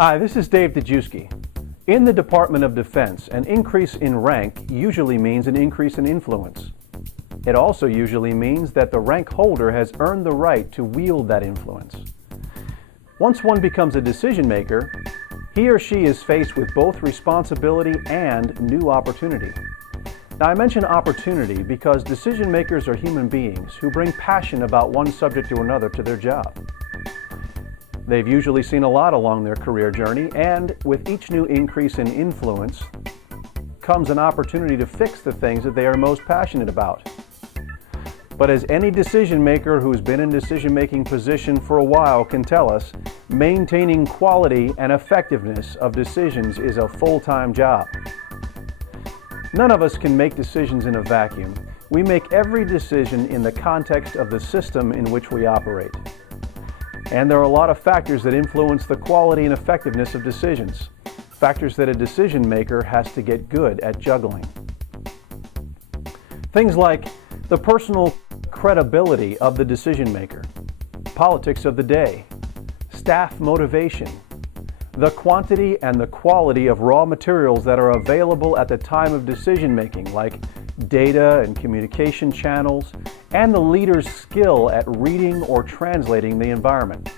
Hi, this is Dave Dejewski. In the Department of Defense, an increase in rank usually means an increase in influence. It also usually means that the rank holder has earned the right to wield that influence. Once one becomes a decision maker, he or she is faced with both responsibility and new opportunity. Now, I mention opportunity because decision makers are human beings who bring passion about one subject or another to their job. They've usually seen a lot along their career journey, and with each new increase in influence comes an opportunity to fix the things that they are most passionate about. But as any decision maker who's been in decision-making position for a while can tell us, maintaining quality and effectiveness of decisions is a full-time job. None of us can make decisions in a vacuum. We make every decision in the context of the system in which we operate. And there are a lot of factors that influence the quality and effectiveness of decisions, factors that a decision maker has to get good at juggling. Things like the personal credibility of the decision maker, politics of the day, staff motivation, the quantity and the quality of raw materials that are available at the time of decision making, like data and communication channels, and the leader's skill at reading or translating the environment.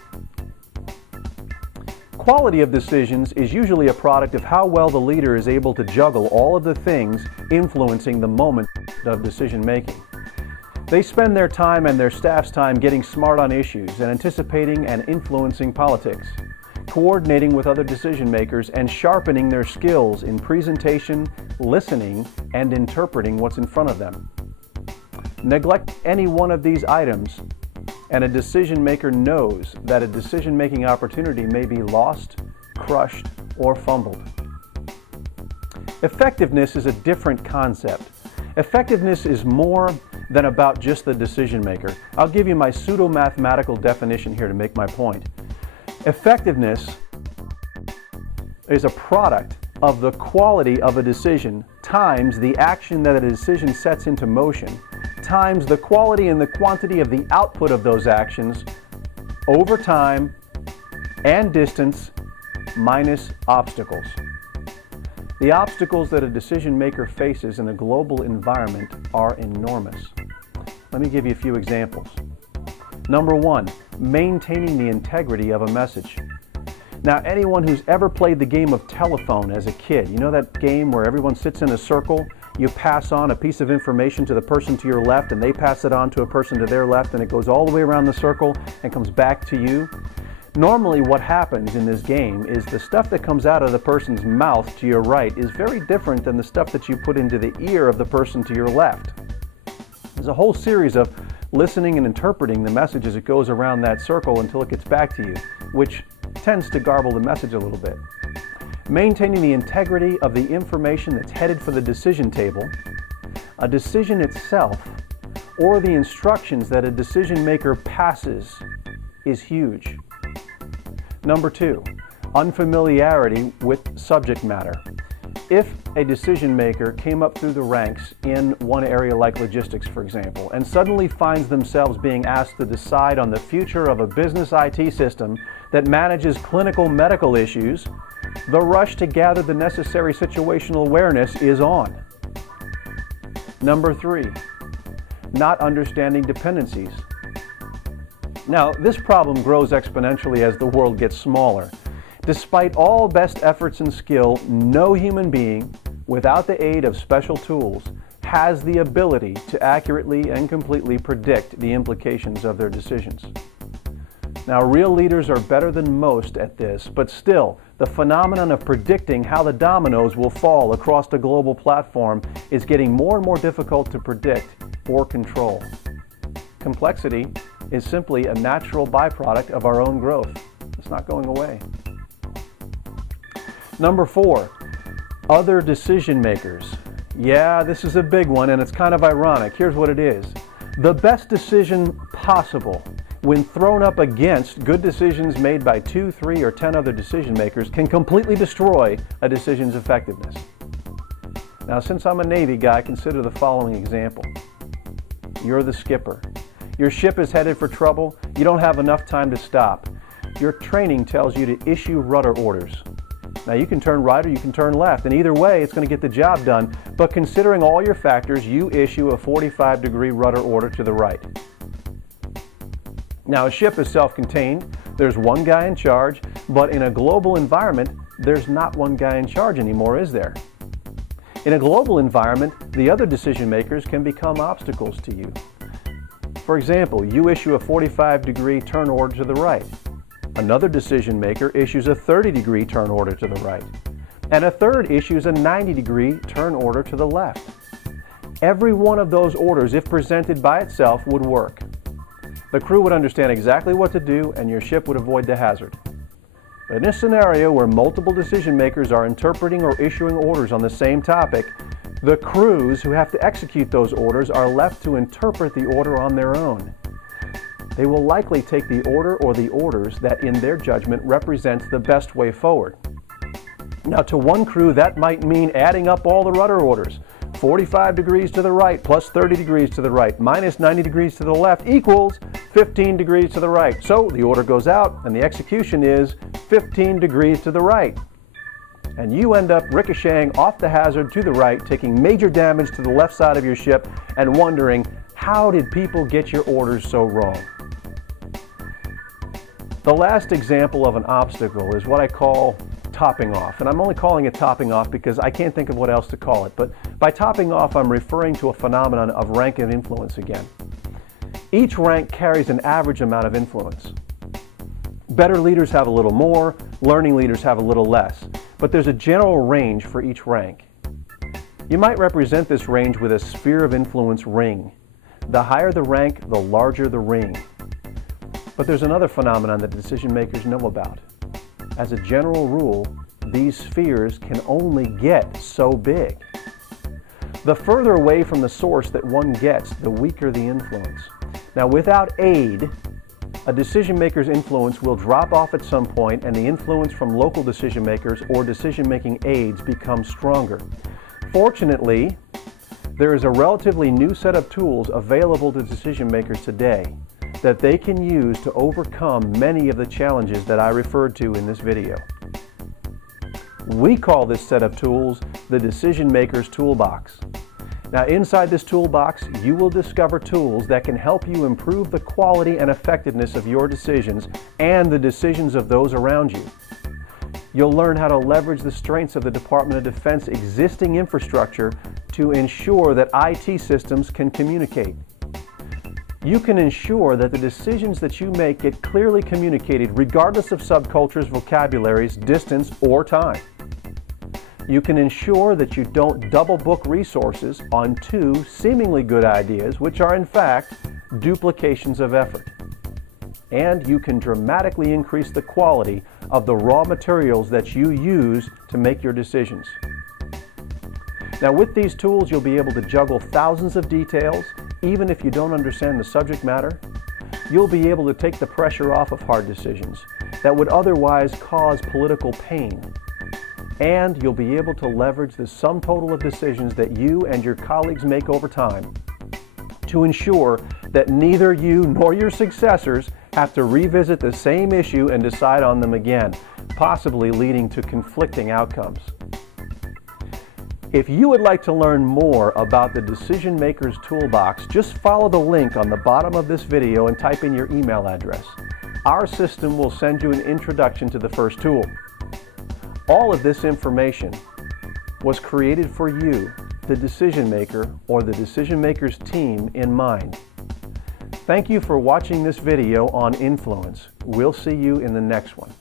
Quality of decisions is usually a product of how well the leader is able to juggle all of the things influencing the moment of decision making. They spend their time and their staff's time getting smart on issues and anticipating and influencing politics, coordinating with other decision makers, and sharpening their skills in presentation, listening, and interpreting what's in front of them. Neglect any one of these items, and a decision maker knows that a decision-making opportunity may be lost, crushed, or fumbled. Effectiveness is a different concept. Effectiveness is more than about just the decision maker. I'll give you my pseudo-mathematical definition here to make my point. Effectiveness is a product of the quality of a decision times the action that a decision sets into motion times the quality and the quantity of the output of those actions over time and distance minus obstacles. The obstacles that a decision maker faces in a global environment are enormous. Let me give you a few examples. Number one, maintaining the integrity of a message. Now, anyone who's ever played the game of telephone as a kid, you know that game where everyone sits in a circle, you pass on a piece of information to the person to your left and they pass it on to a person to their left, and it goes all the way around the circle and comes back to you? Normally what happens in this game is the stuff that comes out of the person's mouth to your right is very different than the stuff that you put into the ear of the person to your left. There's a whole series of listening and interpreting the message as it goes around that circle until it gets back to you, which tends to garble the message a little bit. Maintaining the integrity of the information that's headed for the decision table, a decision itself, or the instructions that a decision maker passes is huge. Number two, unfamiliarity with subject matter. If a decision maker came up through the ranks in one area like logistics, for example, and suddenly finds themselves being asked to decide on the future of a business IT system that manages clinical medical issues, the rush to gather the necessary situational awareness is on. Number three, not understanding dependencies. Now, this problem grows exponentially as the world gets smaller. Despite all best efforts and skill, no human being, without the aid of special tools, has the ability to accurately and completely predict the implications of their decisions. Now, real leaders are better than most at this, but still, the phenomenon of predicting how the dominoes will fall across the global platform is getting more and more difficult to predict or control. Complexity is simply a natural byproduct of our own growth. It's not going away. Number four, other decision makers. Yeah, this is a big one and it's kind of ironic. Here's what it is. The best decision possible, when thrown up against good decisions made by 2, 3, or 10 other decision makers, can completely destroy a decision's effectiveness. Now, since I'm a Navy guy, consider the following example. You're the skipper. Your ship is headed for trouble. You don't have enough time to stop. your training tells you to issue rudder orders. Now you can turn right or you can turn left, and either way it's going to get the job done, but considering all your factors, you issue a 45-degree rudder order to the right. Now a ship is self-contained, there's one guy in charge, but in a global environment, there's not one guy in charge anymore, is there? In a global environment, the other decision makers can become obstacles to you. For example, you issue a 45-degree turn order to the right. Another decision maker issues a 30-degree turn order to the right. And a third issues a 90-degree turn order to the left. Every one of those orders, if presented by itself, would work. The crew would understand exactly what to do, and your ship would avoid the hazard. But in a scenario where multiple decision makers are interpreting or issuing orders on the same topic, the crews who have to execute those orders are left to interpret the order on their own. They will likely take the order or the orders that in their judgment represents the best way forward. Now to one crew that might mean adding up all the rudder orders. 45 degrees to the right plus 30 degrees to the right minus 90 degrees to the left equals 15 degrees to the right. So the order goes out and the execution is 15 degrees to the right. And you end up ricocheting off the hazard to the right, taking major damage to the left side of your ship and wondering, how did people get your orders so wrong? The last example of an obstacle is what I call topping off. And I'm only calling it topping off because I can't think of what else to call it. But by topping off, I'm referring to a phenomenon of rank of influence again. Each rank carries an average amount of influence. Better leaders have a little more, learning leaders have a little less. But there's a general range for each rank. You might represent this range with a sphere of influence ring. The higher the rank, the larger the ring. But there's another phenomenon that decision makers know about. As a general rule, these spheres can only get so big. The further away from the source that one gets, the weaker the influence. Now without aid, a decision maker's influence will drop off at some point and the influence from local decision makers or decision-making aides becomes stronger. Fortunately, there is a relatively new set of tools available to decision makers today that they can use to overcome many of the challenges that I referred to in this video. We call this set of tools the Decision Maker's Toolbox. Now inside this toolbox, you will discover tools that can help you improve the quality and effectiveness of your decisions and the decisions of those around you. You'll learn how to leverage the strengths of the Department of Defense existing infrastructure to ensure that IT systems can communicate. You can ensure that the decisions that you make get clearly communicated regardless of subcultures, vocabularies, distance, or time. You can ensure that you don't double book resources on two seemingly good ideas, which are in fact duplications of effort. And you can dramatically increase the quality of the raw materials that you use to make your decisions. Now with these tools, you'll be able to juggle thousands of details. Even if you don't understand the subject matter, you'll be able to take the pressure off of hard decisions that would otherwise cause political pain. And you'll be able to leverage the sum total of decisions that you and your colleagues make over time to ensure that neither you nor your successors have to revisit the same issue and decide on them again, possibly leading to conflicting outcomes. If you would like to learn more about the Decision Maker's Toolbox, just follow the link on the bottom of this video and type in your email address. Our system will send you an introduction to the first tool. All of this information was created for you, the decision maker or the decision maker's team in mind. Thank you for watching this video on influence. We'll see you in the next one.